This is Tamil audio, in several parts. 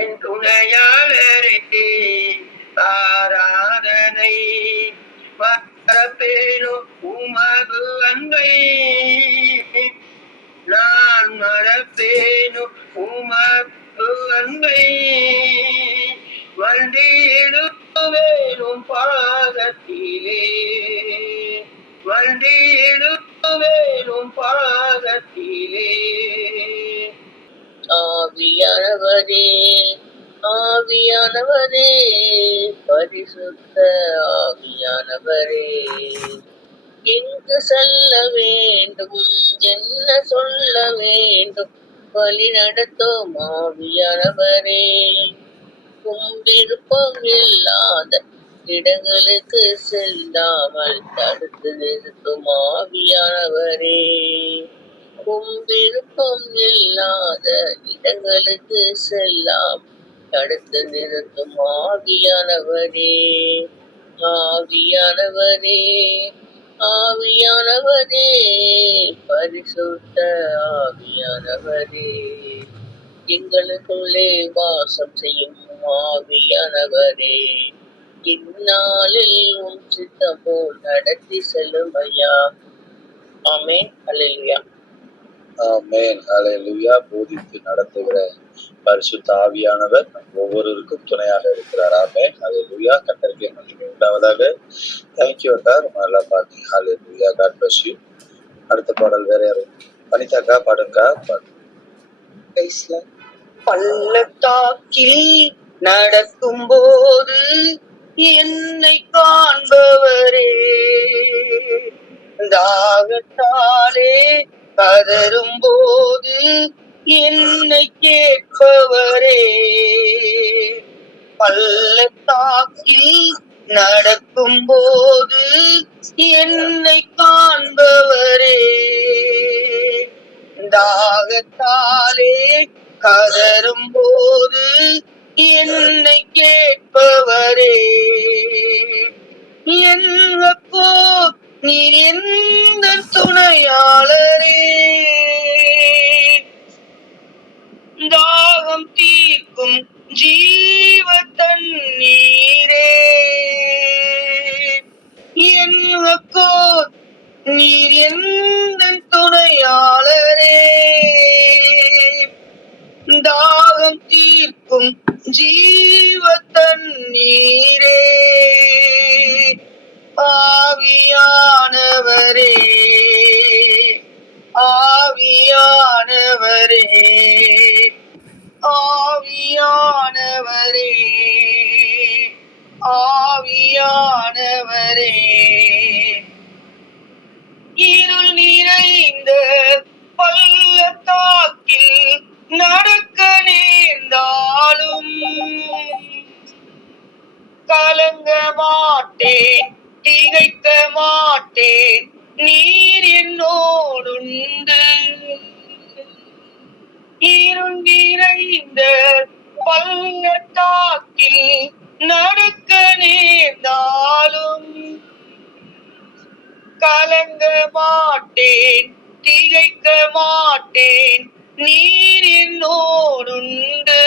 என் துணையாளரே ஆராதனை மறப்பேனோ உமது அன்பை, நான் மறப்பேனோ உமது அன்பை, வண்டியிடுவேனும் பாதத்திலே, வண்டியிடுவேனும் பாதத்திலே. ஆவியானவரே ஆவியானவரே பரிசுத்த ஆவியானவரே, எங்கு செல்ல வேண்டும் என்ன சொல்ல வேண்டும் வழி நடத்தும் ஆவியானவரே, விருப்பம் இல்லாத இடங்களுக்கு செல்லாமல் தடுத்து நிறுத்தும் ஆவியானவரே, விருப்பம் இல்லாத இடங்களுக்கு செல்லாம் தடுத்து நிறுத்தும் ஆவியானவரே, ஆவியானவரே ஆவியானவரே பரிசுத்த ஆவியானவரே, எங்களுக்குள்ளே வாசம் செய்யும் ஆவியானவரே, இந்நாளில் உன் சித்தம் போல் நடத்தி செல்லும் ஐயா. ஆமென். அல்லேலூயா. ஆமென். அல்லேலூயா. போதித்து நடத்துகிற பரிசுத்த ஆவியானவர் ஒவ்வொருவருக்கும் துணையாக இருக்கிறார். ஆமென். அல்லேலூயா. கர்த்தருக்கு மகிமை உண்டாவதாக. தேங்க்யூ அக்கா, ரொம்ப நல்லா பாருங்க. அல்லேலூயா. God bless you. அடுத்த பாடல் வேற யாரும்? வனிதாக்கா பாடுங்கக்கா. பள்ளத்தாக்கில் நடக்கும் போது என்னை காண்பவரே, தாகத்தாலே கதரும் போது என்னை கேட்பவரே, பள்ளத்தாக்கில் நடக்கும் போது என்னை காண்பவரே, தாகத்தாலே கதரும் போது என்னை கேட்பவரே, என்னப்போ நீர் எந்த துணையாளரே, தாகம் தீர்க்கும் ஜீவ தண்ணீரே, என்னக்கோ நீர் எந்த துணையாளரே, தாகம் தீர்க்கும் ஜீவ தண்ணீரே, ஆவியானவரே ஆவியானவரே ஆவியானவரே ஆவியானவரே, இருள் நிறைந்த பள்ளத்தாக்கில் நடக்க நேர்ந்தாலும் கலங்க மாட்டேன் திகைக்க மாட்டேன், நீர் என்னோடுண்டு. இருள் நிறைந்த பள்ளத்தாக்கில் நடக்க நேர்ந்தாலும் கலங்க மாட்டேன் திகைக்க மாட்டேன், நீர் என்னோடுண்டு.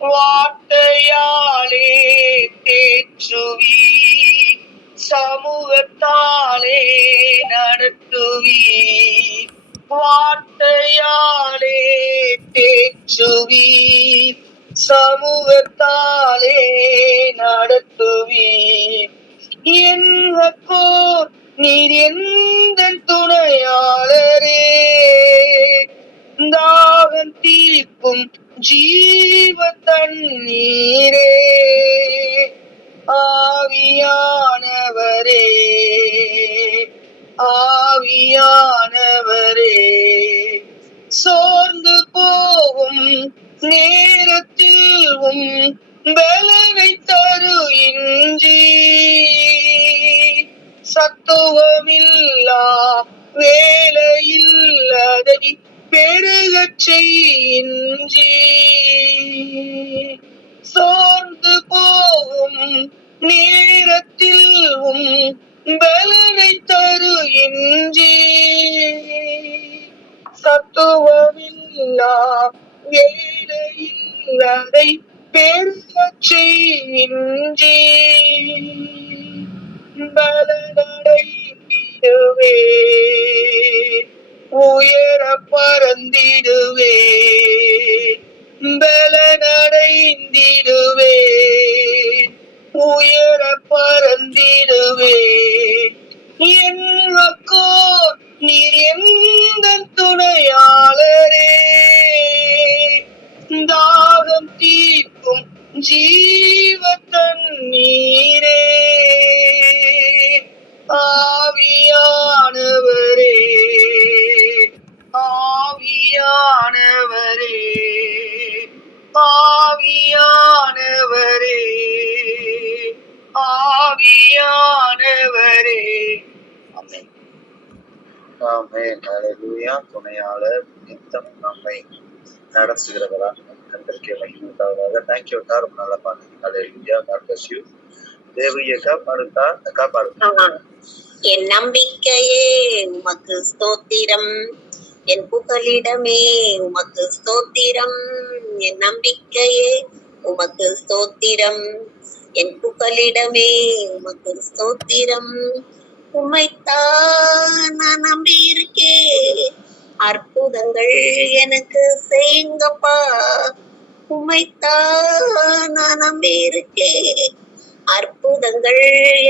வார்த்தையாலே தேற்றுவி சமூகத்தாலே நடத்துவி, வார்த்தையாலே தேற்றுவி சமூகத்தாலே நடத்துவி, என்னக்கோ நீர் எந்த துணையாளரே, தாகம் தீர்க்கும் ஜீவ தண்ணீரே, ஆவியானவரே ஆவியானவரே, சோர்ந்து போகும் நேரத்தில் பலனை தரு இன்றி, சத்துவமில்லா வேளையில் அதை பெருகச் செய்யின்றி, சோர்ந்து போகும் நேரத்தில் பலனை தரு இன்றி, சத்துவமில்லா வேலையில் அதை பெருகச் செய்கின்றே பலனடைந்திடுவே உயர பறந்திடுவே பலனடைந்திடுவே உயர பறந்திடுவே என்னக்கோ நீர் எந்த துணையாளரே தாகம் தீர்க்கும் ஜீவ தண்ணீரே ஆவியானவரே ஆவியானவரே ஆவியானவரே ஆவியானவரே. ஆமென். ஆமென். ஹல்லேலூயா. துணையாளர் நித்தம் நம்மை நடத்துகிறவரா கர்த்தருக்கே மகிமை உண்டாவதாக. தேங்க்யூ அக்கா, ரொம்ப நல்லா பாடுங்க. Hallelujah. God bless you. Devi அக்கா பாடுங்கா. அக்கா பாடுங்க. என் நம்பிக்கையே உமக்கு ஸ்தோத்திரம், என் புகலிடமே உமக்கு ஸ்தோத்திரம். என் நம்பிக்கையே உமக்கு ஸ்தோத்திரம், என் புகலிடமே உமக்கு ஸ்தோத்திரம். உம்மைத்தான் நான் நம்பி இருக்கேன், அற்புதங்கள் எனக்கு செய்யுங்கப்பா. உம்மைத்தான் நான் நம்பி இருக்கேன், அற்புதங்கள்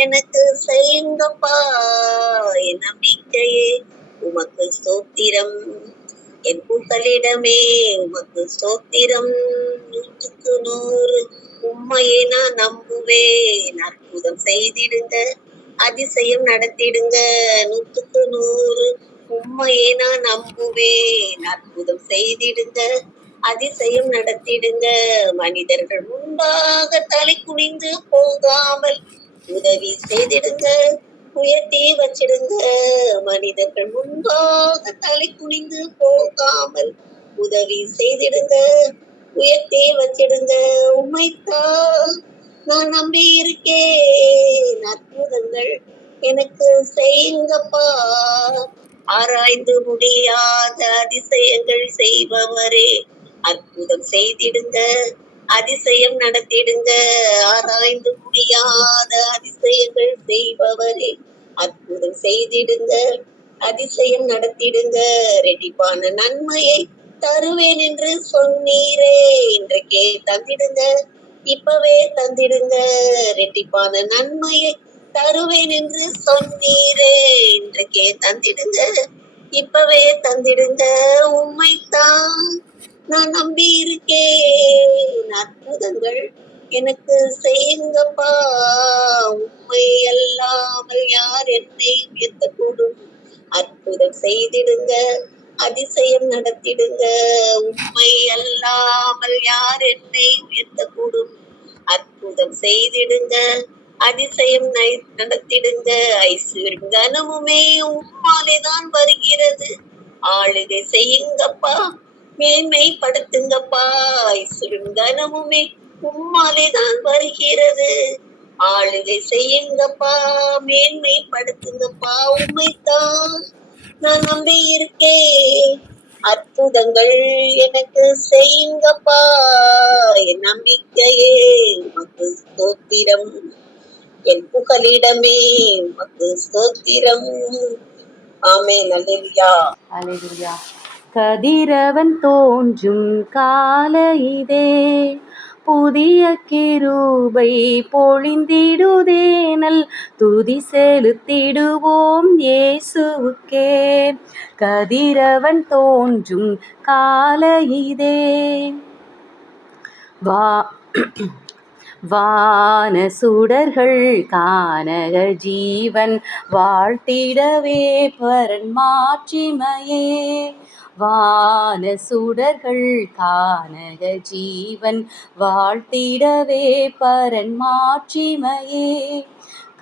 எனக்கு செய்யுங்கப்பா. என் நம்பிக்கையே உமக்கு ஸ்தோத்திரம், என் புகலிடமே உமக்கு ஸ்தோத்திரம். 100க்கு 100 உம்மையை நான் நம்புவேன், அற்புதம் செய்திடுங்க, அதிசயம் நடத்திடுங்க. 100க்கு 100 உம்மையை நான் நம்புவேன், அற்புதம் செய்திடுங்க, அதிசயம் நடத்திடுங்க. மனிதர்கள் முன்பாக தலை குனிந்து போகாமல் உதவி செய்திடுங்க, உயர்த்தி வச்சிடுங்க. மனிதர்கள் முன்பாக தலை குனிந்து போகாமல் உதவி செய்திடுங்க, உயர்த்தி வச்சிடுங்க. உம்மைத்தான் நான் நம்பி இருக்கேன், அற்புதங்கள் எனக்கு செய்யுங்கப்பா. ஆராய்ந்து முடியாத அதிசயங்கள் செய்பவரே, அற்புதம் செய்திடுங்க, அதிசயம் நடத்திடுங்க. ஆராய்ந்து முடியாத அதிசயங்கள் செய்பவரே, அற்புதம் செய்திடுங்க, அதிசயம் நடத்திடுங்க. ரெட்டிப்பான நன்மையை தருவேன் என்று சொன்னீரே, இன்றைக்கே தந்திடுங்க, இப்பவே தந்திடுங்க. ரெட்டிப்பான நன்மையை தருவேன் என்று சொன்னீரே, இன்றைக்கே தந்திடுங்க, இப்பவே தந்திடுங்க. உம்மைத்தான் நான் நம்பி இருக்கேன், அற்புதங்கள் எனக்கு செய்யுங்கப்பா. உம்மை அல்லாமல் யார் என்னை உயர்த்தக்கூடும், அற்புதம் செய்திடுங்க, அதிசயம் நடத்திடுங்க. உம்மை அல்லாமல் யார் என்னை உயர்த்தக்கூடும், அற்புதம் செய்திடுங்க, அதிசயம் நடத்திடுங்க. ஐஸ்வர்யம் கனமுமே உம்மாலேதான் வருகிறது, ஆளுகை செய்யுங்கப்பா, மேன்மைப்படுத்துங்கப்பா. ஐஸ்வர்யம் கனமுமே உம்மாலேதான் வருகிறது, ஆளுகை செய்யுங்கப்பா, மேன்மைப்படுத்துங்கப்பா. உம்மைத்தான் நான் நம்பி இருக்கேன், அற்புதங்கள் எனக்கு செய்யுங்கப்பா. என் நம்பிக்கையே உமக்கு ஸ்தோத்திரம், என் புகலிடமே உமக்கு ஸ்தோத்திரம். ஆமென். அல்லேலூயா. அல்லேலூயா. கதிரவன் தோன்றும் காலையிதே, புதிய கிருபை பொழிந்திடுதேனல், துதி செலுத்திடுவோம் இயேசுவுக்கே. கதிரவன் தோன்றும் காலையிதே, வா வான சுடர்கள் கானக ஜீவன் வாழ்த்திடவே பரன் மாட்சிமையே. வான சுடர்கள் கானக ஜீவன் வாழ்த்திடவே பரன் மாட்சிமையே.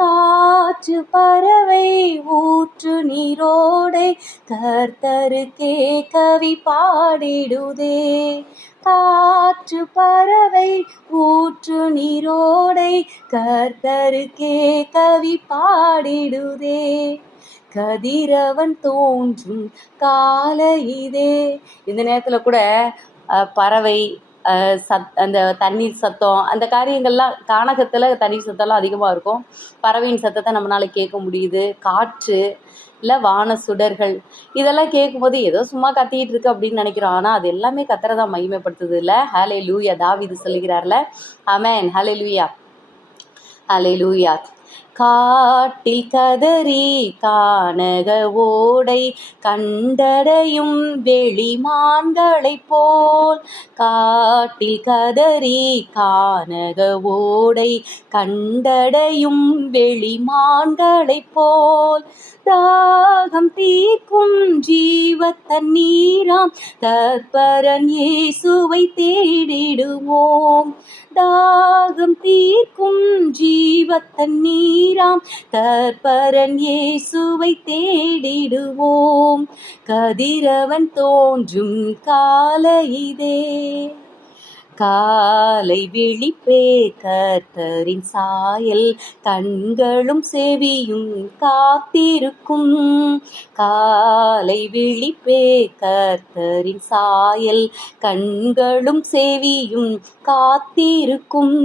காற்று பறவை ஊற்று நீரோடை கர்த்தருக்கே கவி பாடிடுதே. காற்று பறவை ஊற்று நீரோடை கர்த்தருக்கே கவி பாடிடுதே. கதிரவன் தோன்றும் காலையிதே. இந்த நேரத்துல கூட பறவை, அந்த தண்ணீர் சத்தம், அந்த காரியங்கள்லாம் கானகத்தில் தண்ணீர் சத்தம்லாம் அதிகமாக இருக்கும். பறவையின் சத்தத்தை நம்மளால் கேட்க முடியுது. காற்று, இல்லை வான சுடர்கள், இதெல்லாம் கேட்கும்போது ஏதோ சும்மா கத்திக்கிட்டு இருக்கு அப்படின்னு நினைக்கிறோம். ஆனால் அது எல்லாமே கர்த்தரை தான் மகிமைப்படுத்துது இல்லை? ஹலே லூயா, தாவீது சொல்லுகிறார்ல. ஆமென். ஹலே லூயா, ஹலே லூயா. காட்டில் கதறி கானக ஓடை கண்டடையும் வெளிமான்களைப் போல், காட்டில் கதறி கானக ஓடை கண்டடையும் வெளிமான்களைப் போல், தாகம் தீர்க்கும் ஜீவ தண்ணீராம் தற்பரன் இயேசுவை தேடிடுவோம். தாகம் தீர்க்கும் ஜீவ தண்ணீராம் தற்பரன் இயேசுவை தேடிடுவோம். கதிரவன் தோன்றும் காலையிதே, காலை விழிப்பே கர்த்தரின் சாயல் கண்களும் செவியும் காத்திருக்கும். காலை விழிப்பே கர்த்தரின் சாயல் கண்களும் செவியும் காத்திருக்கும்.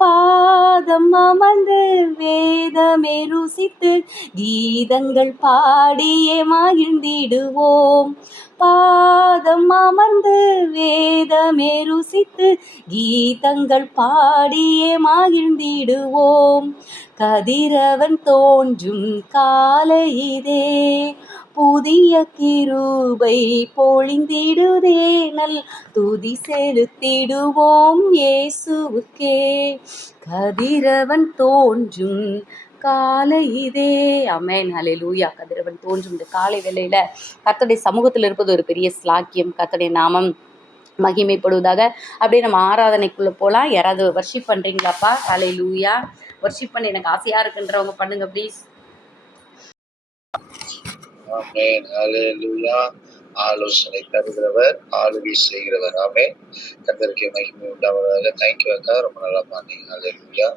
பாதம் அமர்ந்து வேதமே ருசித்து கீதங்கள் பாடியே மகிழ்ந்திடுவோம். பாதம் அமர்ந்து வேதமே ருசித்து கீதங்கள் பாடியே மகிழ்ந்திடுவோம். கதிரவன் தோன்றும் காலையிதே, புதிய கிருபை பொழிந்திடுதே, நல் துதி செலுத்திடுவோம் இயேசுவுக்கே. கதிரவன் தோன்றும் காலையிதே. ஆமென். ஹல்லேலூயா. கதிரவன் தோன்றும் இந்த காலை வேளையில கர்த்தருடைய சமூகத்தில் இருப்பது ஒரு பெரிய ஸ்லாக்கியம். கர்த்தருடைய நாமம் மகிமைப்படுவதாக. அப்படியே நம்ம ஆராதனைக்குள்ளே போகலாம். யாராவது வர்ஷிப் பண்ணுறீங்களாப்பா? ஹல்லேலூயா. வர்ஷிப் பண்ண எனக்கு ஆசையாக இருக்குன்றவங்க பண்ணுங்க ப்ளீஸ். ஆமென். ஹல்லேலூயா. ஆலோசனை தருகிறவர், ஆளுகை செய்கிறவர். ஆமென். கர்த்தருக்கு மகிமை உண்டாவதாக. தேங்க்யூ அக்கா, ரொம்ப நல்லா பாடுறீங்க. ஹல்லேலூயா.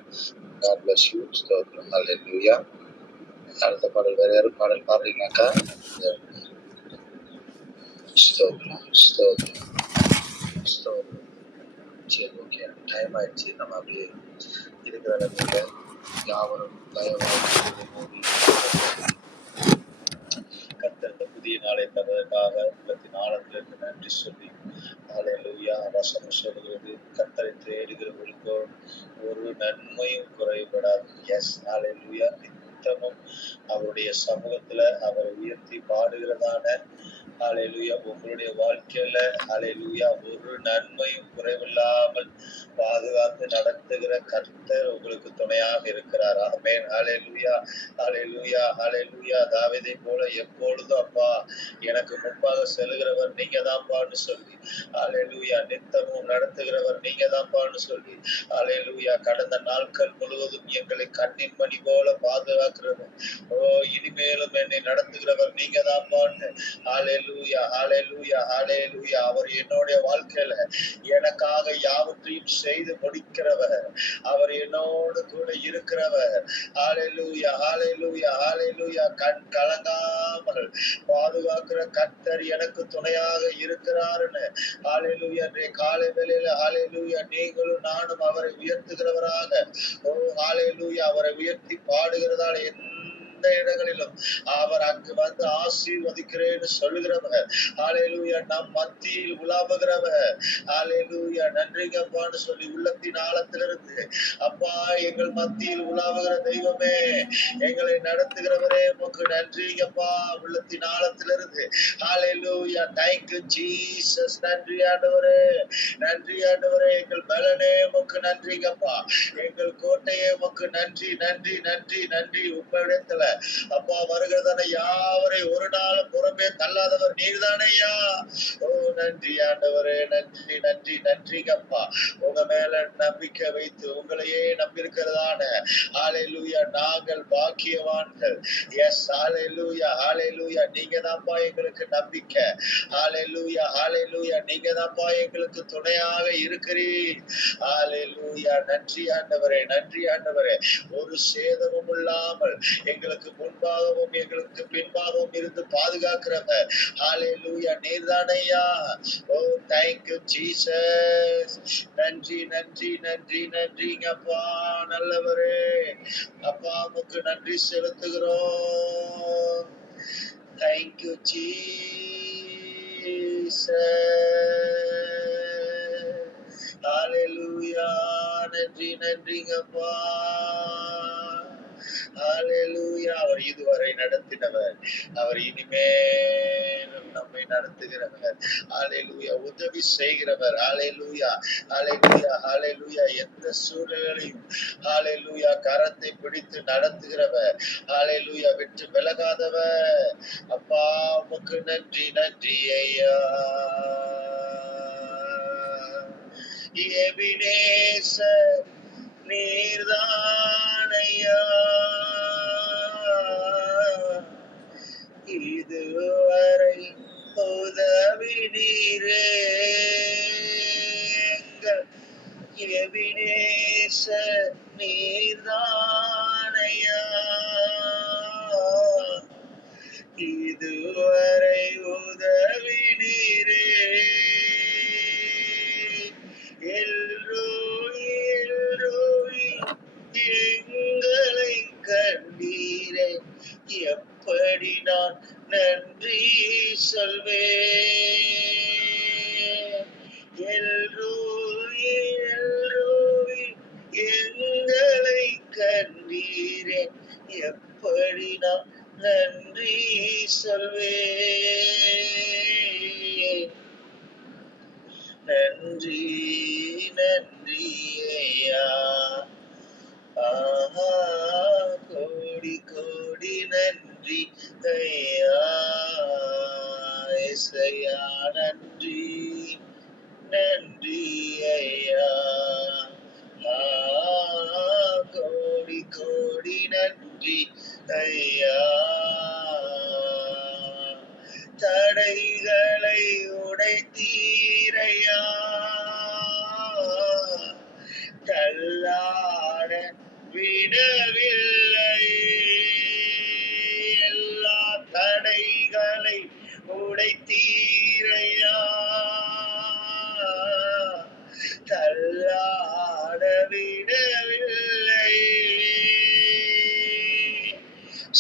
God bless you. ஸ்தோத்திரம். ஹல்லேலூயா. அடுத்த பாடல் வேற யாரும் பாடல் பாடுறீங்க அக்கா? ஸ்தோத்திரம், ஸ்தோத்திரம், ஸ்தோத்திரம். சரி, ஓகே. டைம் ஆயிடுச்சு. நம்ம அப்படியே இருக்கிற இடத்துல யாவரும் கர்த்தர் புதிய நாளை தந்ததற்காக உள்ளத்தின் ஆழத்திலிருந்து நன்றி சொல்லி, ஹல்லேலூயா. வசனம் சொல்கிறது, கர்த்தரை தேடுகிறவர்களுக்கோ ஒரு நன்மையும் குறைபடாது. எஸ், ஹல்லேலூயா. நித்தமும் அவருடைய சமூகத்துல அவரை உயர்த்தி பாடுகிறதான ஹல்லேலூயா உங்களுடைய வாழ்க்கையில ஹல்லேலூயா ஒரு நன்மையும் குறைவில்லாமல் பாதுகாத்து நடத்துகிற கர்த்தர் உங்களுக்கு துணையாக இருக்கிறார். ஆமென். ஹல்லேலூயா, ஹல்லேலூயா, ஹல்லேலூயா. தாவீதை போல எப்பொழுதும் அப்பா எனக்கு முன்பாக செல்கிறவர் நீங்க தான்பான்னு சொல்லி, ஹல்லேலூயா, நித்தமும் நடத்துகிறவர் நீங்க தான்பான்னு சொல்லி, ஹல்லேலூயா, கடந்த நாட்கள் முழுவதும் எங்களை கண்ணின் மணி போல பாதுகாக்கிறவர், ஓ இனிமேலும் என்னை நடத்துகிறவர் நீங்க தான்பான்னு, ஹல்லேலூயா, ஹல்லேலூயா, ஹல்லேலூயா. அவர் என்னுடைய வாழ்க்கையில எனக்காக யாவற்றையும் செய்து முடிக்கிறவர், அவர் என்னோடு கூட இருக்கிறவர். ஹல்லேலூயா, ஹல்லேலூயா, ஹல்லேலூயா. கண் கலங்காமல் பாதுகாக்கிற கர்த்தர் எனக்கு துணையாக இருக்கிறாருன்னு ஹல்லேலூயா. இன்றைய காலை வேளையில ஹல்லேலூயா நீங்களும் நானும் அவரை உயர்த்துகிறவராக, ஓ ஹல்லேலூயா, அவரை உயர்த்தி பாடுகிறதால எந்த இடங்களிலும் அவர் அங்கு வந்து ஆசீர்வதிக்கிறேன்னு சொல்லுகிறவர், ஹல்லேலூயா, நம் மத்தியில் உலாவுகிறவர், ஹல்லேலூயா. நன்றிங்கப்பான்னு சொல்லி உள்ளத்தின் ஆழத்திலிருந்து அப்பா எங்கள் மத்தியில் உலாவுகிற தெய்வமே, எங்களை நடத்துகிறவரே உமக்கு நன்றிங்கப்பா. உள்ளத்தின் ஆழத்திலிருந்து ஹல்லேலூயா. Thank you Jesus. நன்றி ஆண்டவரே, நன்றி ஆண்டவரே. எங்கள் பலனே உமக்கு நன்றிங்கப்பா. எங்கள் கோட்டையே உமக்கு நன்றி, நன்றி, நன்றி, நன்றி. உங்களிடத்துல அப்பா வருகிறதான யாவரை ஒரு நாளும் புறம்பே தள்ளாதவர் நீர்தானையா. ஓ நன்றி ஆண்டவரே, நன்றி, நன்றி, நன்றிங்கப்பா. உங்க மேல நம்பிக்கை வைத்து உங்களையே நம்பியிருக்கிறதான ஹalleluya நாங்கள் பாக்கியவான்கள். எஸ் ஹalleluya ஹalleluya நீங்க தான்ப்பா எங்களுக்கு நம்பிக்கை. ஹalleluya ஹalleluya நீங்க தான்ப்பா எங்களுக்கு துணையாக இருக்கிறீர். ஹalleluya நன்றி ஆண்டவரே, நன்றி ஆண்டவரே. ஒரு சேதமும் இல்லாமல் எங்களுக்கு முன்பாகவும் எங்களுக்கு பின்பாகவும் இருந்து பாதுகாக்கிறவர் ஹalleluya நீர்தானையா. ஓ thank you Jesus. நன்றி நன்றி நன்றி நன்றிங்கப்பா நல்லவரே. அப்பா உமக்கு நன்றி செலுத்துகிறோம். thank you Jesus. ஹalleluya நன்றி நன்றிங்கப்பா. ஹalleluya அவர் இதுவரை நடத்தினவர், அவர் இனிமேலும் நம்மை நடத்துகிறவர். ஹalleluya உதவி செய்கிறவர். ஹalleluya ஹalleluya ஹalleluya எந்த சூழ்நிலையிலும் ஹalleluya கரத்தை பிடித்து நடத்துகிறவர். ஹalleluya விட்டு விலகாதவர். அப்பா உமக்கு நன்றி நன்றி ஐயா. எபினேசர் நீர்தானையா, இதுவரை உதவி நீரே. எங்கள் எபினேசர் நீர்தானையா, இதுவரை உதவி நீரே. எல்லோய் எல்லோய் எங்களை கண்டீரே, எப்படி நான் நன்றி சொல்வேன். எல்லோய் எல்லோய் எங்களை கண்டீரே, எப்படி நான் நன்றி சொல்வேன். நன்றி நன்றி ஐயா. ஆஹா கோடி கோடி நன்றி ஐயா. இசையா நன்றி நன்றி ஐயா. கோடி கோடி நன்றி ஐயா. தடைகளை உடைத்தீரையா, தள்ளாட விடவில்லை. எல்லா தடைகளை உடைத்தீரையா, தள்ளாட விடவில்லை.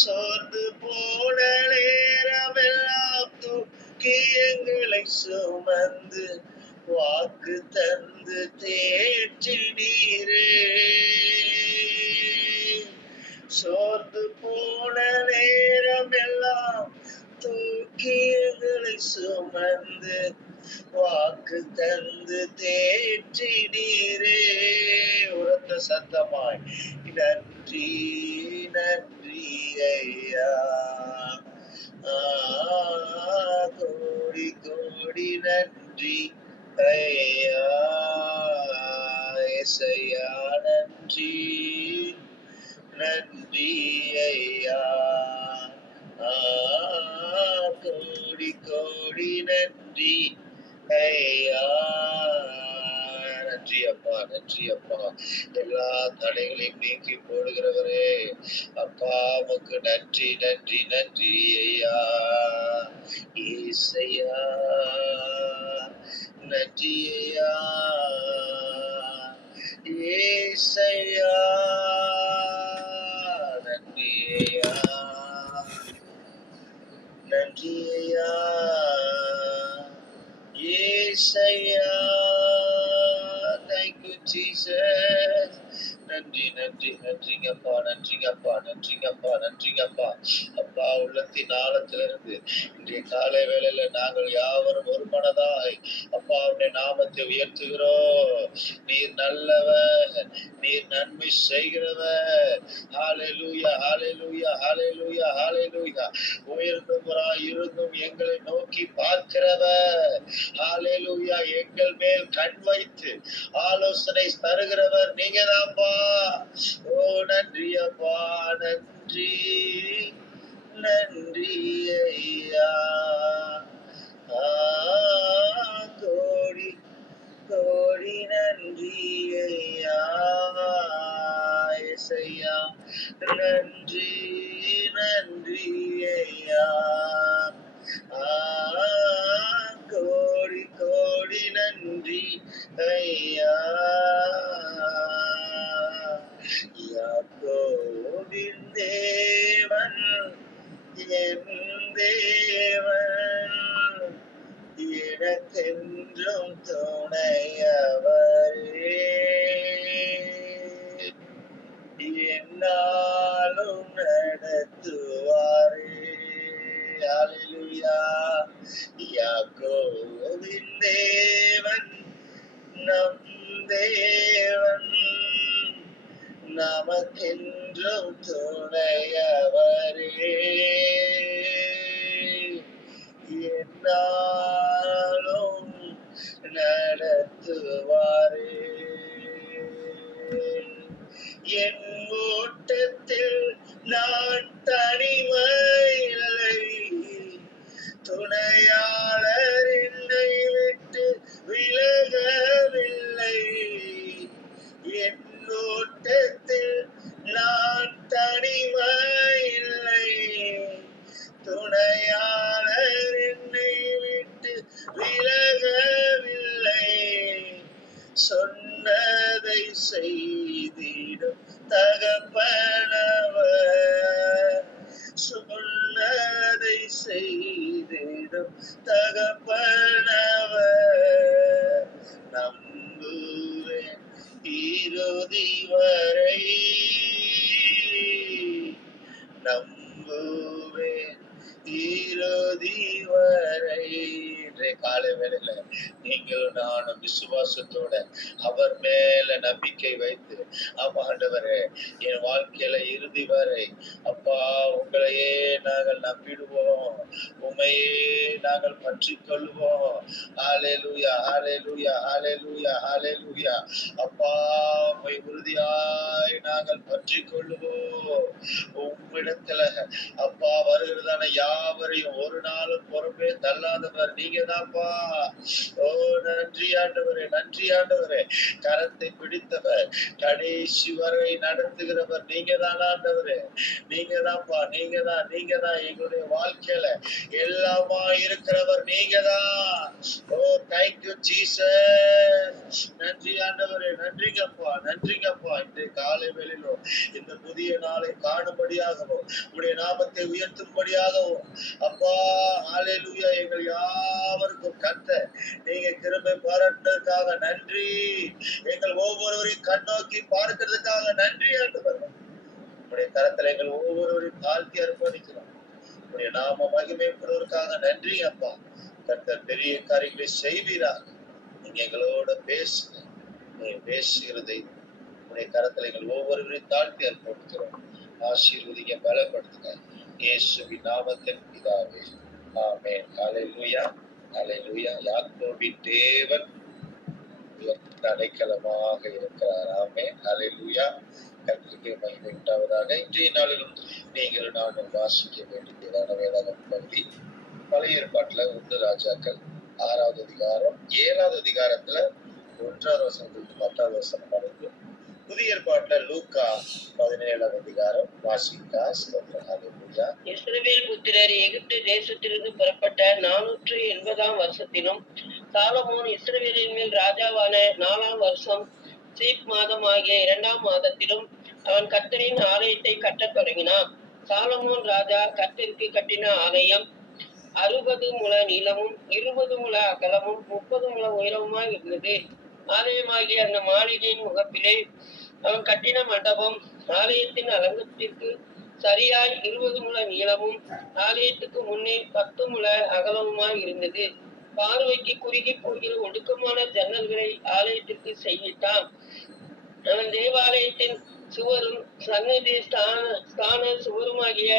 சோர்ந்து போன நேரமெல்லாம் தூக்கி எங்களை சுமந்து வாக்கு தந்து தேற்றினீரே. சோர்ந்து போன நேரமெல்லாம் தூக்கி எங்களை சுமந்து வாக்கு தந்து தேற்றினீரே. உரத்த சத்தமாய் நன்றி நன்றி ஐயா. கோடி கோடி நன்றி ஐயா. இசையா நன்றி நன்றி ஐயா. கோடி கோடி நன்றி ஐயா. நன்றி அப்பா நன்றி அப்பா. எல்லா தடைகளையும் நீக்கி போடுகிறவரே அப்பா உமக்கு நன்றி நன்றி நன்றி ஐயா. ஈசையா நன்றி ஐயா. ஈசையா நன்றி ஐயா. நன்றி ஐயா. ஈசையா thank you Jesus. நன்றி நன்றி நன்றி நன்றிங்கப்பா நன்றிங்கப்பா நன்றிங்கப்பா நன்றிங்கப்பா. அப்பா உள்ளத்தின் ஆழத்திலிருந்து இன்றைய காலை வேளையில நாங்கள் யாவரும் ஒரு மனதாய் அப்பா உடைய நாமத்தை உயர்த்துகிறோம். நீர் நல்லவர், நீர் நன்மை செய்கிறவர். ஹalleluya ஹalleluya ஹalleluya ஹalleluya. உயர்ந்தவராய் இருந்தும் எங்களை நோக்கி பார்க்கிறவர். ஹalleluya. எங்கள் மேல் கண் வைத்து ஆலோசனை தருகிறவர் நீங்க தான்ப்பா. ஓ நன்றி அப்பா நன்றி நன்றி ஐயா. கோடி கோடி நன்றி ஐயா ஏசையா. நன்றி நன்றி ஐயா. கோடி கோடி நன்றி ஐயா. யாக்கோபின் தேவன் என் தேவன் எனக்கென்றும் துணையவரே. என்னாலும் நடத்துவாரே. ஹalleluya. யாக்கோபின் தேவன் நம் தேவன் நமக்கென்றும் துணையவரே. என்னாலும் நடத்துவாரே. என் ஓட்டத்தில் நான் தனிமை இல்லை, துணையாளர் என்னை விட்டு விலகவில்லை. என் ஓட்டத்தில் நான் தனிமை இல்லை, துணையாளர் என்னை விட்டு விலகவில்லை. சொன்னதை செய்திடும் தகப்பனவர், சொன்னதை செய்திடும் தகப்பனவர். நம்புவேன் இறுதி வரை, நம்புவேன் இறுதி வரை. இன்றைய காலை வேளையில நீங்களும் நானும் விசுவாசத்தோட அவர் மேல நம்பிக்கை வைத்து, ஆமா ஆண்டவரே என் வாழ்க்கையில இறுதி வரை அப்பா உங்களையே நாங்கள் நம்பிடுவோம், உண்மையே நாங்கள் பற்றி கொள்வோம். ஹalleluya ஹalleluya ஹalleluya ஹalleluya. அப்பா உம்மை உறுதியாய் நாங்கள் பற்றி கொள்வோம். உம்மிடத்துல அப்பா வருகிறதான யாவரையும் ஒரு நாளும் பொறுப்பே தள்ளாதவர் நீங்க தான்ப்பா. ஓ நன்றி ஆண்டவரே நன்றி ஆண்டவரே. கரத்தை பிடித்தவர் கடைசி வரை நடத்துகிறவர் நீங்க தான் ஆண்டவரே. நீங்க தான்ப்பா, நீங்க தான் எங்களுடைய வாழ்க்கையில எல்லாமா இருக்கிறவர் நீங்க தான். ஓ தேங்க்யூ ஜீசஸ். நன்றி ஆண்டவரே நன்றிங்கப்பா நன்றிங்கப்பா. இன்றைய காலை வேளையிலும் இந்த புதிய நாளை காணும்படியாகவும் உடைய நாமத்தை உயர்த்தும்படியாகவும் அப்பா ஹalleluya எங்கள் யாவருக்கும் கர்த்தர் நீங்க கிருபை பாராட்டுறதுக்காக நன்றி. எங்கள் ஒவ்வொருவரையும் கண்ணோக்கி பார்க்கிறதுக்காக நன்றி ஆண்டவரே. உடைய கரத்துல எங்கள் ஒவ்வொருவரையும் தாழ்த்தி அர்ப்பணிக்கிறோம். உடைய நாம மகிமைப்படுவதற்காக நன்றி அப்பா. கர்த்தர் பெரிய காரியங்களை செய்வீராக. நீங்க எங்களோட பேசுங்க. நீங்க பேசுகிறதை உடைய கரத்துல எங்கள் ஒவ்வொருவரையும் தாழ்த்தி அர்ப்பணிக்கிறோம். ஆசீர்வதிங்க, பலப்படுத்துங்க. இயேசுவின் நாமத்தில் பிதாவே ஆமென். ஹalleluya ஹalleluya. யாக்கோபின் தேவன் உயர்ந்த அடைக்கலமாக இருக்கிறார். ஆமென். ஹalleluya. கர்த்தருக்கு மகிமை உண்டாவதாக. இன்றைய நாளிலும் நீங்கள் நானும் வாசிக்க வேண்டியதான வேதாகம பகுதி பழைய ஏற்பாட்டுல 1 ராஜாக்கள் 6வது அதிகாரம் 7வது அதிகாரத்துல 1வது வசனத்துக்கு 10வது வசனம் வரைக்கும், புதிய ஏற்பாட்டுல லூக்கா 17வது அதிகாரம் வாசிக்கா ஸ்தோத்திரம். ஹalleluya. இஸ்ரவேல் புத்திரர் எகிப்து தேசத்திலிருந்து புறப்பட்ட 480ஆம் வருஷத்திலும் சாலமோன் இஸ்ரவேலின் மேல் ராஜாவான 4ஆம் வருஷம் சீப் மாதமாகிய 2ஆம் மாதத்திலும் அவன் கர்த்தரின் ஆலயத்தை கட்டத் தொடங்கினான். சாலமோன் ராஜா கர்த்தருக்கு கட்டின ஆலயம் 60 முழ நீளமும் 20 முழ அகலமும் 30 முழ உயரமுமாய் இருந்தது. ஆலயமாகிய அந்த மாளிகையின் முகப்பிலே அவன் கட்டின மண்டபம் ஆலயத்தின் அலங்கத்திற்கு சரியாய் 20 முழ நீளமும் ஆலயத்துக்கு முன்னே 10 முழ அகலமுமாய் இருந்தது. பார்வைக்கு குறுகி போகிற ஒடுக்கமான ஜன்னல்களை ஆலயத்திற்கு செய்வித்தான். அவன் தேவாலயத்தின் சுவரும் சந்நிதி ஸ்தான சுவருமாகிய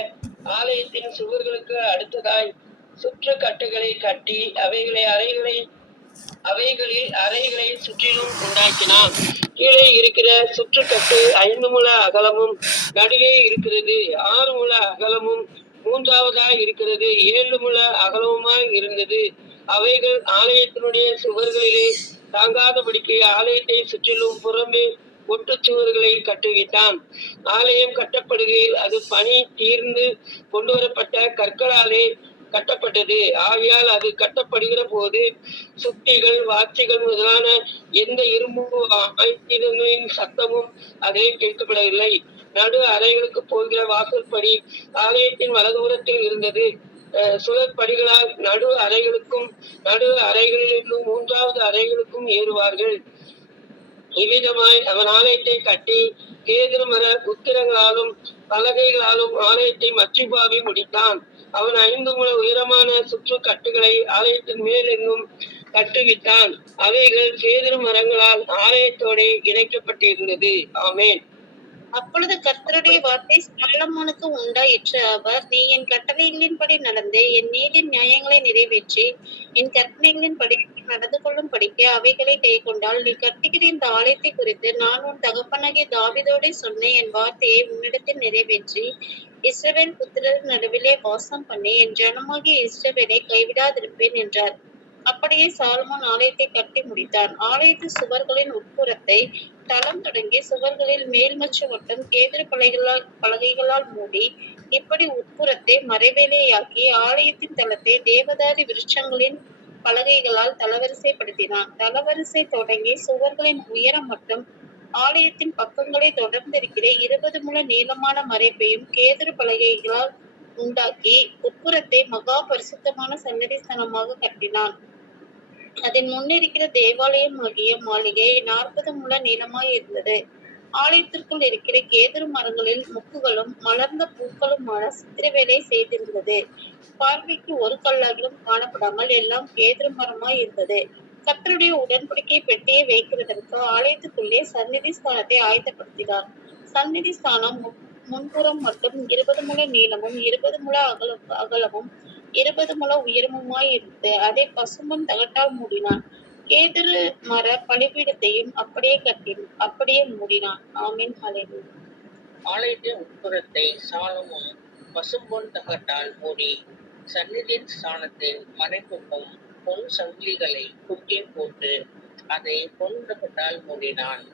ஆலயத்தின் சுவர்களுக்கு அடுத்ததாய் சுற்று கட்டுகளை கட்டி அவைகளில் அறைகளை சுற்றிலும் உண்டாக்கினான். கீழே இருக்கிற சுற்றுக்கட்டு 5 முழ அகலமும் நடுவே இருக்கிறது. 6 முழ அகலமும் மூன்றாவதாய் இருக்கிறது. 7 முழ அகலமுமாய் இருந்தது. அவைகள் ஆலயத்தினுடைய சுவர்களிலே தாங்காதபடிக்கு ஆலயத்தை சுற்றிலும் புறமே ஒட்டுச்சுவர்களை கட்டுவித்தான். ஆலயம் கட்டப்படுகையில் அது பனி தீர்ந்து கொண்டுவரப்பட்ட கற்களாலே கட்டப்பட்டது. ஆகையால் அது கட்டப்படுகிற போது சுத்திகள் வாட்சிகள் முதலான எந்த இரும்பு ஆயுதங்களின் சத்தமும் அதிலே கேட்கப்படவில்லை. நடு அறைகளுக்கு போகிற வாசற்படி ஆலயத்தின் வலதுபுறத்தில் இருந்தது. சுழற்படிகளால் நடு அறைகளிலும் 3வது அறைகளுக்கும் ஏறுவார்கள். இவ்விதமாய் அவன் ஆலயத்தை கட்டி கேதுரு மர உத்திரங்களாலும் பலகைகளாலும் ஆலயத்தை மச்சிபாவி முடித்தான். அவன் 5 முழ உயரமான சுற்று கட்டுகளை ஆலயத்தின் மேல் எங்கும் கட்டுவித்தான். அவைகள் கேதுரு மரங்களால் ஆலயத்தோடு இணைக்கப்பட்டிருந்தது. ஆமென். அப்பொழுது கர்த்தருடைய வார்த்தை சாலமோனுக்கு உண்டாயிற்று. அவர், நீ என் கட்டளைகளின்படி நடந்து என் நீதி நியாயங்களை நிறைவேற்றி என் கற்பனைகளின்படி நடந்து கொள்ளும் படிக்க அவைகளை கைக்கொண்டால், நீ கட்டுகிற இந்த ஆலயத்தை குறித்து நான் உன் தகப்பனாகிய தாவீதோடே சொன்ன என் வார்த்தையை உன்னிடத்தில் நிறைவேற்றி இஸ்ரவேல் புத்திரர் நடுவிலே வாசம் பண்ணி என் ஜனமாகிய இஸ்ரவேலை கைவிடாதிருப்பேன் என்றார். அப்படியே சாலமோன் ஆலயத்தை கட்டி முடித்தான். ஆலயத்து சுவர்களின் உட்புறத்தை தளம் தொடங்கி சுவர்களில் மேல்மச்சு மட்டும் கேதுரு பலகைகளால் மூடி, இப்படி உட்புறத்தை மறைவேலையாக்கி ஆலயத்தின் தளத்தை தேவதாரி விருட்சங்களின் பலகைகளால் தளவரிசைப்படுத்தினான். தளவரிசை தொடங்கி சுவர்களின் உயரம் மட்டும் ஆலயத்தின் பக்கங்களை தொடர்ந்திருக்கிற 20 முழ நீளமான மறைப்பையும் கேதுரு பலகைகளால் உண்டாக்கி உட்புறத்தை மகா பரிசுத்தமான சந்நிதி ஸ்தலமாக கட்டினான். அதன் முன்னிருக்கிற தேவாலயம் ஆகிய மாளிகை 40 முழ நீளமாய் இருந்தது. ஆலயத்திற்குள் இருக்கிற கேதுரு மரங்களில் மொக்குகளும் மலர்ந்த பூக்களுமான சித்திரவேலை செய்திருந்தது. பார்வைக்கு ஒரு கல்லாகிலும் காணப்படாமல் எல்லாம் கேதுரு மரமாய் இருந்தது. கர்த்தருடைய உடன்படிக்கை பெட்டியை வைக்கிறதற்கு ஆலயத்துக்குள்ளே சந்நிதி ஸ்தானத்தை ஆயத்தப்படுத்தினார். சந்நிதி ஸ்தானம் முன்புறம் மட்டும் 20 முழ நீளமும் 20 முழ அகலமும் 20 முழ உயரமுமாய் இருந்து அதை பசும்பொன் தகட்டால் மூடினான். கேதுரு மர பலிபீடத்தையும் அப்படியே மூடினான். ஆமென். ஹல்லேலூயா. ஆலயத்தின் உட்புறத்தை சாலமோன் பசும்பொன் தகட்டால் மூடி சந்நிதியின் ஸ்தானத்தின் மறைப்புக்கும் பொன் சங்கிலிகளை குட்டி போட்டு அதை பொன் தகட்டால் மூடினான்.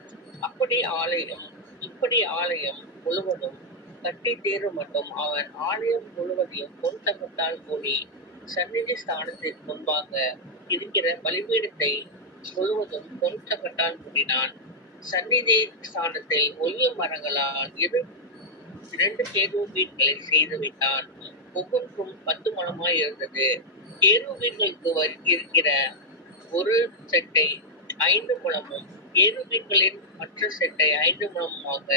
இப்படி ஆலயம் முழுவதும் கட்டி தீரும் மட்டும் அவன் ஆலயம் முழுவதையும் பொன் தகட்டால் மூடி சந்நிதி ஸ்தானத்திற்கு முன்பாக இருக்கிற பலிபீடத்தை முழுவதும் பொன் தகட்டால் மூடினான். சந்நிதி ஸ்தானத்தில் ஒலிவ மரங்களால் 2 கேருபீன்களை செய்து வைத்தான். ஒவ்வொன்றும் 10 முழமாய் இருந்தது. கேருபீன்களுக்கு இருக்கிற ஒரு செட்டை 5 முழமும் கேருபீன்களின் மற்ற செட்டை 5 முழமுமாக,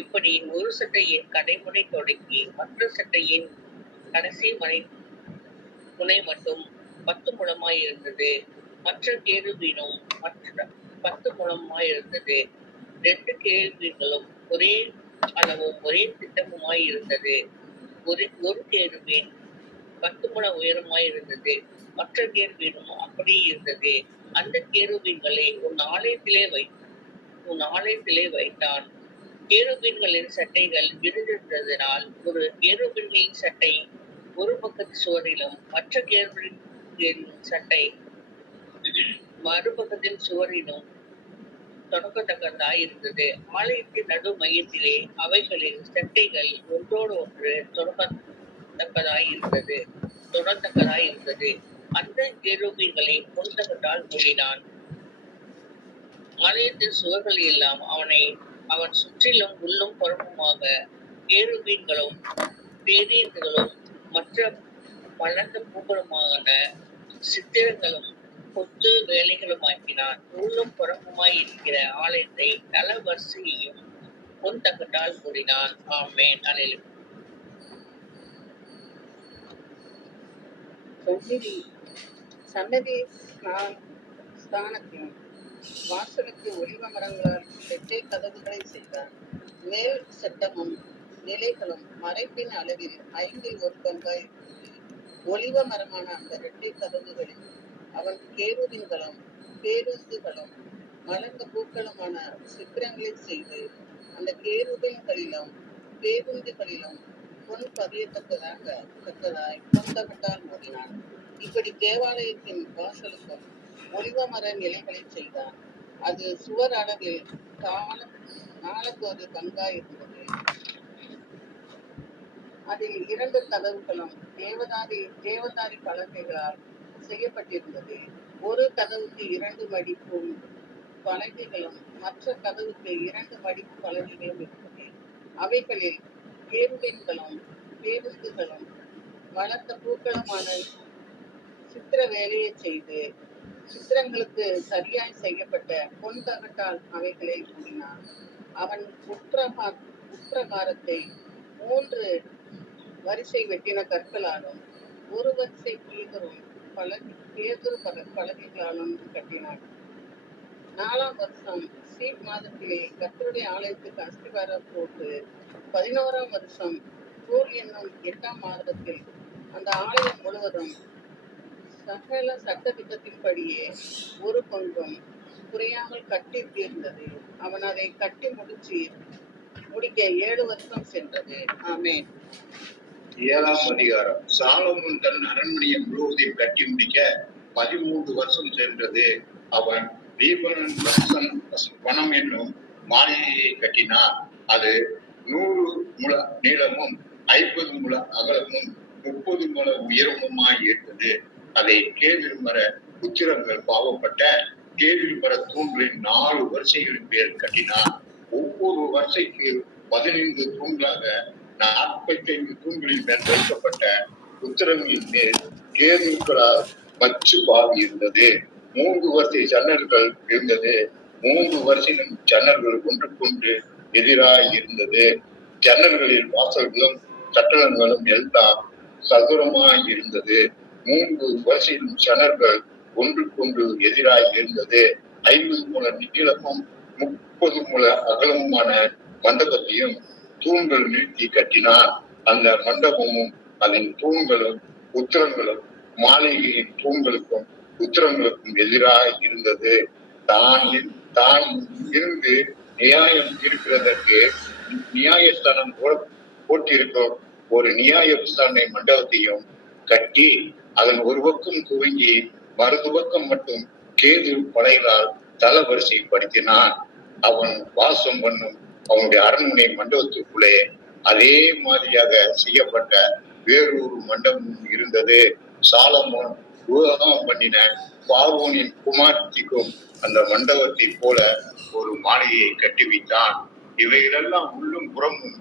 இப்படி ஒரு சட்டையின் கடைமுனை தொடங்கி மற்ற சட்டையின் கடைசி முனை மட்டும் 10 முழமாய் இருந்தது. மற்ற கேருபீனும் 10 முழமாய் இருந்தது. 2 கேருபீன்களும் ஒரே அளவும் ஒரே திட்டமுமாய் இருந்தது. ஒரு கேருபீன் 10 முழ உயரமாய் இருந்தது. மற்ற கேருபீனும் அப்படியே இருந்தது. அந்த கேருபீன்களை உன் ஆலயத்திலே வைத்தான். கேருபீன்களின் சட்டைகள் விரிந்திருந்ததினால் ஒரு கேருபீன்களின் சட்டை ஒரு பக்கத்து சுவரிலும் மற்ற கேருபீன்களின் சட்டை மறுபக்கத்தின் சுவரிலும் தொடக்கத்தக்கதாய் இருந்தது. ஆலயத்தின் நடு மையத்திலே அவைகளின் சட்டைகள் ஒன்றோடு ஒன்று தொடத்தக்கதாய் இருந்தது. அந்த கேருபீன்களை பொன்தகட்டால் மூடினான். ஆலயத்தின் சுவர்கள் எல்லாம் அவன் சுற்றிலும் உள்ளும் புறமுமாக கேருபீன்களும் பேரீர்களும் மற்ற பலந்த பூக்களுமான சித்திரங்களும் கொத்து வேலைகளுமாக்கினான். உள்ளும் புறம்புமாய் இருக்கிற ஆலயத்தை தல வரிசையையும் பொன் தகட்டால் கூடினான். ஆமென். அல்லேலூயா. சன்னதி ஸ்தானத்தின் வாசலுக்கு ஒலிவ மரங்களால் 8 கதவுகளை செய்தார். மேல் சட்டமும் நிலைகளும் மறைப்பின் அளவில் 5 1 பங்காய் இருந்தது. ஒலிவ மரமான அந்த 2 கதவுகளில் அவன் கேருபீன்களும் பேருந்துகளும் மலர்ந்த பூக்களுமான சித்திரங்களை செய்து அந்த கேருபீன்களிலும் பேருந்துகளிலும் பொன் பதியத்தக்கதாய் பொந்தகட்டால் மூடினான். இப்படி தேவாலயத்தின் வாசலுக்கும் ஒலிவ மர நிலைகளை செய்தான். அது சுவர் அளவில் 4 பங்காய் இருந்தது. அதில் 2 கதவுகளும் தேவதாரி பலகைகளால் செய்யப்பட்டிருந்தது. ஒரு கதவுக்கு 2 மடிப்பு பலகைகளும் மற்ற கதவுக்கு 2 மடிப்பு பலகைகளும் இருந்தது. அவைகளில் கேருபீன்களும் பேருந்துகளும் வளர்த்த பூக்களுமான சித்திர வேலையை செய்து சித்திரங்களுக்கு சரியாய் செய்யப்பட்ட பொன் தகட்டால் அவைகளை மூடினான். அவன் உட்பிரகாரத்தை 3 வரிசை வெட்டின கற்களாலும் 1 வரிசை பேதுரு பலகைகளாலும் கட்டினான். 4ஆம் வருஷம் சீப் மாதத்திலே கர்த்தருடைய ஆலயத்துக்கு அஸ்திவாரம் போட்டு 11ஆம் வருஷம் பூர் என்னும் 8ஆம் மாதத்தில் அந்த ஆலயம் முழுவதும் சகல சட்ட திட்டத்தின்படியே ஒரு கொண்டும் குறையாமல் கட்டி தீர்ந்தது. அவன் அதை கட்டி முடிக்க 7 வருஷம் சென்றது. ஆமென். 7ஆம் அதிகாரம். சாலமோன் தன் அரண்மனையை முழுவதையும் கட்டி முடிக்க 13 வருஷம் சென்றது. அவன் லீபனோன் வனம் என்னும் மாளிகையை கட்டினான். அது 100 முழ நீளமும் 50 முழ அகலமும் 30 முழ உயரமுமாய் இருந்தது. அதை கேதுரு மர உச்சிரங்கள் பாவப்பட்ட கேதுரு மர தூண்களின் 4 வரிசைகளின் பேர் கட்டினான். ஒவ்வொரு வரிசைக்கு 15 தூண்களாக 45 தூண்களின் மேல் வைக்கப்பட்ட உத்திரங்களின் மேல் கேதுக்களால் மச்சு பாவி இருந்தது. 3 வரிசை ஜன்னல்கள் இருந்தது. 3 வரிசையின் ஜன்னல்கள் ஒன்றுக்கொன்று எதிராய் இருந்தது. ஜன்னல்களில் வாசல்களும் சட்டங்களும் எல்லாம் சதுரமாய் இருந்தது. 3 வரிசையின் ஜன்னல்கள் ஒன்றுக்கொன்று எதிராய் இருந்தது. 50 முழ நீளமும் 30 முழ அகலமுமான மண்டபத்தையும் தூண்கள் நிறுத்தி கட்டினான். அந்த மண்டபமும் அதன் தூண்களும் உத்திரங்களும் மாளிகையின் தூண்களுக்கும் உத்திரங்களுக்கும் எதிராக இருந்தது. தான் இருந்து நியாயம் இருக்கிறதற்கு நியாயஸ்தானம் போட்டிருக்கும் ஒரு நியாயஸ்தான மண்டபத்தையும் கட்டி அதன் ஒரு பக்கம் துவங்கி மறுபக்கம் மட்டும் கேது படைகளால் தல வரிசை படுத்தினான். அவன் வாசம் பண்ணும் அவனுடைய அரண்மனை மண்டபத்துக்குள்ளே அதே மாதிரியாக செய்யப்பட்ட வேறொரு மண்டபம் இருந்தது. சாலமோன் விவாகம் பண்ணின பார்வோனின் குமார்த்திக்கும் அந்த மண்டபத்தை போல ஒரு மாளிகையை கட்டி வைத்தான். இவைகளெல்லாம் உள்ளும் புறமும்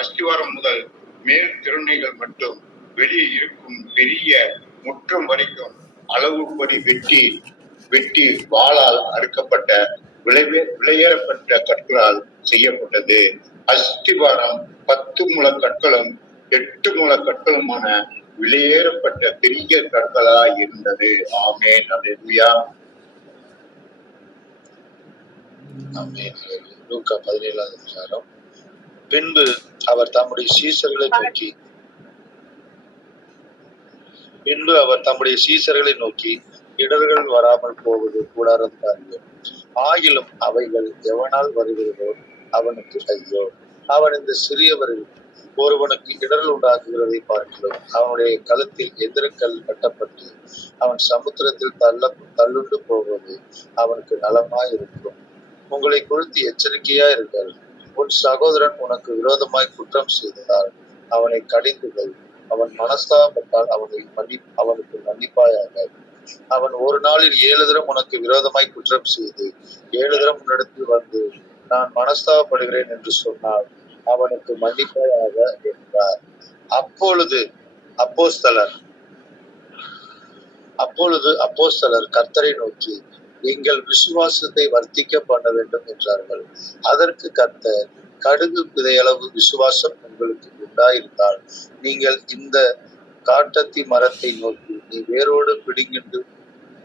அஸ்திவாரம் முதல் மேல் திறனைகள் மட்டும் வெளியே இருக்கும் பெரிய முற்றம் வரைக்கும் அளவுப்படி வெட்டி வாளால் அறுக்கப்பட்ட விலையேறப்பட்ட கற்களால் செய்யப்பட்டது. அஸ்திவாரம் 10 முழ கற்களும் 8 முழ கற்களுமான விலையேறப்பட்ட பெரிய கற்களாய் இருந்தது. ஆமென். அல்லேலூயா. ஆமென். லூக்கா 17ஆம் அதிகாரம். பின்பு அவர் தம்முடைய சீசர்களை நோக்கி இடர்கள் வராமல் போவது கூடாரம் காரியம். ஆகிலும் அவைகள் எவனால் வருகிறதோ அவனுக்கு ஐயோ. அவன் இந்த சிறியவரில் ஒருவனுக்கு இடர்கள் உண்டாக்குகிறதை பார்க்கிறோம். அவனுடைய கழுத்தில் எந்திரக்கல் கட்டப்பட்டு அவன் சமுத்திரத்தில் தள்ளுண்டு போவது அவனுக்கு நலமாய் இருக்கும். உங்களை குறித்து எச்சரிக்கையா இருங்கள். உன் சகோதரன் உனக்கு விரோதமாய் குற்றம் செய்ததால் அவனை கடிந்துகள். அவன் மனஸ்தாபப்பட்டால் அவனுக்கு மன்னிப்பாயாக. அவன் ஒரு நாளில் 7 தரம் உனக்கு விரோதமாய் குற்றம் செய்து 7 தரம் உன்னிடத்தில் வந்து நான் மனஸ்தாபப்படுகிறேன் என்று சொன்னால் அவனுக்கு மன்னிப்பாயாக என்றார். அப்பொழுது அப்போஸ்தலர் அப்பொழுது அப்போஸ்தலர் கர்த்தரை நோக்கி, எங்கள் விசுவாசத்தை வர்த்திக்க பண்ண வேண்டும் என்றார்கள். அதற்கு கர்த்தர், கடுகு விதையளவு விசுவாசம் உங்களுக்கு உண்டாயிருந்தால் நீங்கள் இந்த காட்டத்தி மரத்தை நோக்கி, நீ வேரோடு பிடுங்கிட்டு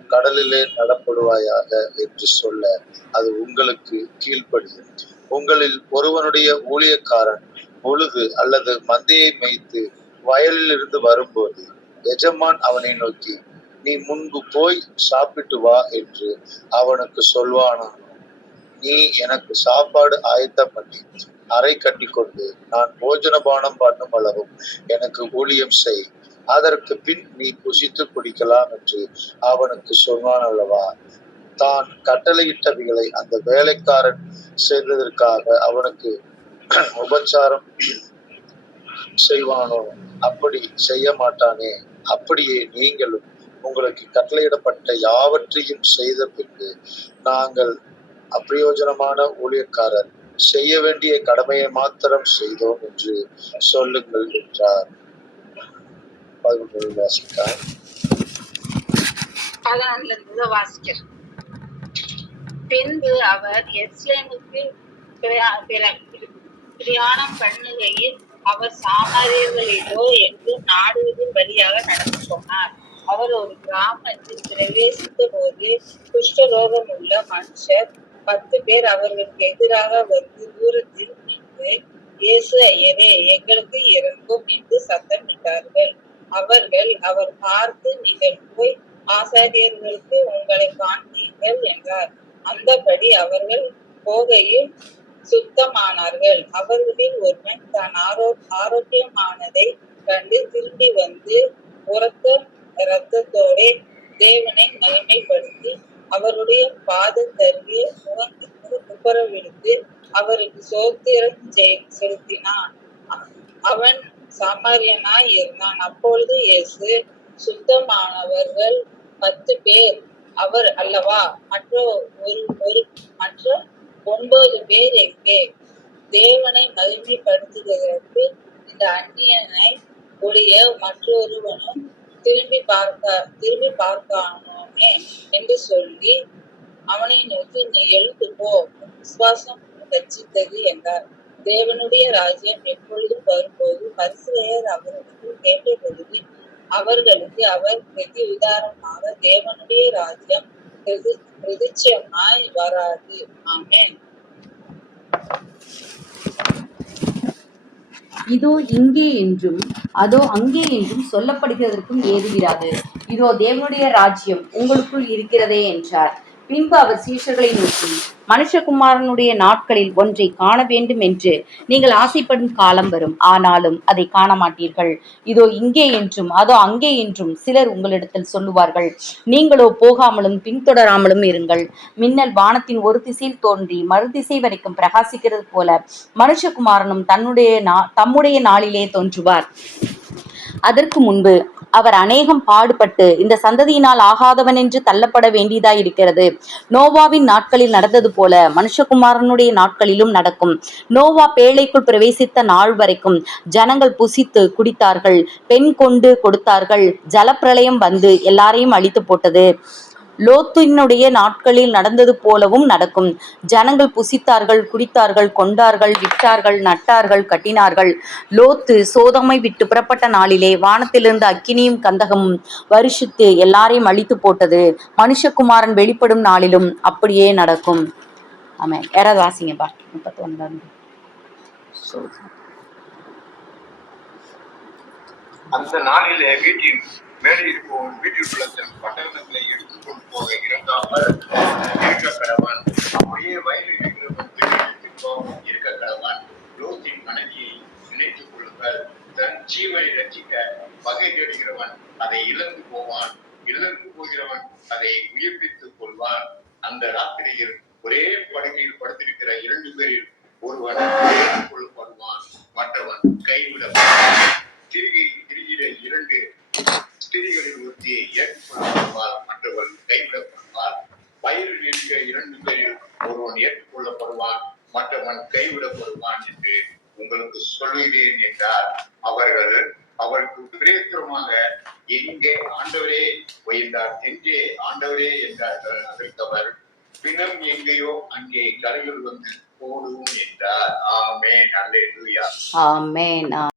கடலிலே நடப்படுவாயாக என்று சொல்ல அது உங்களுக்கு கீழ்ப்படியும். உங்களில் ஒருவனுடைய ஊழியக்காரன் பொழுது அல்லது மந்தையை மேய்த்து வயலில் இருந்து வரும்போது எஜமான் அவனை நோக்கி, நீ முன்பு போய் சாப்பிட்டு வா என்று அவனுக்கு சொல்வானா, நீ எனக்கு சாப்பாடு ஆயத்தம் பண்ணி அறை கட்டி கொண்டு நான் போஜனபானம் பண்ணும் அளவும் எனக்கு ஊழியம் செய், அதற்கு பின் நீ புசித்து குடிக்கலாம் என்று அவனுக்கு சொல்வான் அல்லவா? தான் கட்டளையிட்டவைகளை அந்த வேலைக்காரன் செய்ததற்காக அவனுக்கு உபச்சாரம் செய்வானோ? அப்படி செய்ய மாட்டானே. அப்படியே நீங்களும் உங்களுக்கு கட்டளையிடப்பட்ட யாவற்றையும் செய்த பின்பு, நாங்கள் அப்பிரயோஜனமான ஊழியக்காரர், செய்ய வேண்டிய கடமையை மாத்திரம் செய்தோம் என்று சொல்லுங்கள் என்றார். 11 வாசித்தார். 14 இருந்து வாசிக்கிறேன். பின்பு அவர் எருசலேமுக்கு பிரயாணம் பண்ணுகையில் அவர் சாமாரியர்களிலோ என்று நாடுவதின் வழியாக நடந்து போனார். அவர் ஒரு கிராமத்தில் பிரவேசித்த போது குஷ்டரோகம் உள்ள மனுஷர் 10 பேர் அவர்களுக்கு எதிராக வந்து தூரத்தில் நின்று, இயேசு ஐயரே, எங்களுக்கு இறங்கும் என்று சத்தமிட்டார்கள். அவர்கள் அவர் பார்த்து, நீங்கள் போய் ஆசாரியர்களுக்கு உங்களை காண்பீர்கள் என்றார். அந்தபடி அவர்கள் போகையில் சுத்தமானார்கள். அவர்களில் ஒருவன் தான் ஆரோக்கியமானதை கண்டு திரும்பி வந்து உரத்த இரத்தத்தோட தேவனை மகிமைப்படுத்தி அவருடைய பாதத்தருகே முகரவிடுத்து அவருக்கு சோத்திரம் செலுத்தினான். அவன் சாமாரியனாய் இருந்தான். அப்பொழுது இயேசு, சுத்தமானவர்கள் 10 பேர் அவர் அல்லவா, மற்ற 9 பேர் எங்கே? தேவனை மகிமைப்படுத்துவதற்கு இந்த அந்நியனை ஒழிய மற்றொருவனும் திரும்பி பார்க்கானோமே என்று சொல்லி அவனை நோக்கி, நீ எழுந்து போ, விசுவாசம் ரட்சித்தது என்றார். தேவனுடைய ராஜ்யம் எப்பொழுதும் வரும்போது பரிசேயர் அவர்களுக்கு கேட்ட பொழுது அவர்களுக்கு அவர் பிரதி உதாரணமாக, தேவனுடைய ராஜ்யம் பிரதிச்சயமாய் வராது. ஆமென். இதோ இங்கே என்றும் அதோ அங்கே என்றும் சொல்லப்படுகிறதற்கும் ஏதுவிராது. இதோ தேவனுடைய ராஜ்யம் உங்களுக்குள் இருக்கிறதே என்றார். பின்பு அவர் சீஷர்களை நோக்கி, மனுஷகுமாரனுடைய நாட்களில் ஒன்றை காண வேண்டும் என்று நீங்கள் ஆசைப்படும் காலம் வரும், ஆனாலும் அதை காண மாட்டீர்கள். இதோ இங்கே என்றும் அதோ அங்கே என்றும் சிலர் உங்களிடத்தில் சொல்லுவார்கள். நீங்களோ போகாமலும் பின்தொடராமலும் இருங்கள். மின்னல் வானத்தின் ஒரு திசையில் தோன்றி மறுதிசை வரைக்கும் பிரகாசிக்கிறது போல மனுஷகுமாரனும் தம்முடைய நாளிலே தோன்றுவார். அதற்கு முன்பு அவர் அநேகம் பாடுபட்டு இந்த சந்ததியினால் ஆகாதவன் என்று தள்ளப்பட வேண்டியதாயிருக்கிறது. நோவாவின் நாட்களில் நடந்தது போல மனுஷகுமாரனுடைய நாட்களிலும் நடக்கும். நோவா பேழைக்குள் பிரவேசித்த நாள் வரைக்கும் ஜனங்கள் புசித்து குடித்தார்கள், பெண் கொண்டு கொடுத்தார்கள். ஜலப்பிரளயம் வந்து எல்லாரையும் அழித்து போட்டது. லோத்தினுடைய நாட்களில் நடந்தது போலவும் நடக்கும். ஜனங்கள் புசித்தார்கள், குடித்தார்கள், கொண்டார்கள், விற்றார்கள், நட்டார்கள், கட்டினார்கள். லோத்து சோதோமை விட்டு புறப்பட்ட நாளிலே வானத்திலிருந்து அக்கினியும் கந்தகமும் வருஷித்து எல்லாரையும் அழித்து போட்டது. மனுஷகுமாரன் வெளிப்படும் நாளிலும் அப்படியே நடக்கும். ஆமென். யாராவது வாசிங்கப்பா. 31. அந்த நாளிலே வீட்டின் மேலே இருக்கும் வீட்டிற்குள்ள பட்டணங்களை எடுத்துக்கொண்டு போக இறங்காமல் இருக்க கடவன். அப்படியே வயலில் இருக்கிறவன் வீட்டில் இருக்க கடவன். லோத்தின் மனைவியை நினைத்துக் கொள்ளுங்கள். தன் ஜீவனை ரட்சிக்க பகை தேடுகிறவன் அதை இழந்து போவான், இழந்து போகிறவன் அதை உயிர்ப்பித்துக் கொள்வான். அந்த ராத்திரியில் ஒரே படுகையில் படுத்திருக்கிற 2 பேரில் ஒருவன் கொள்ளப்படுவான், மற்றவன் கைவிடப்படுவான். திரிகிற 2 ஸ்திரீகளில் ஒருத்தியை ஏற்றுக்கொள்ளப்படுவார், மற்றவள் கைவிடப்படுவார். வயலில் இருக்கிற 2 பேரில் ஒருவன் ஏற்றுக்கொள்ளப்படுவான், மற்றவன் கைவிடப்படுவான் என்று உங்களுக்கு சொல்லுகிறேன் என்றார். அவர்கள் அவருக்கு பிரேத்திரமாக எங்கே ஆண்டவரே என்றார், எங்கே ஆண்டவரே என்றார்கள். அதற்கு அவர், பிணம் எங்கேயோ அங்கே கரையில் வந்து போடும் என்றார். ஆமென். அல்லேலூயா. ஆமென்.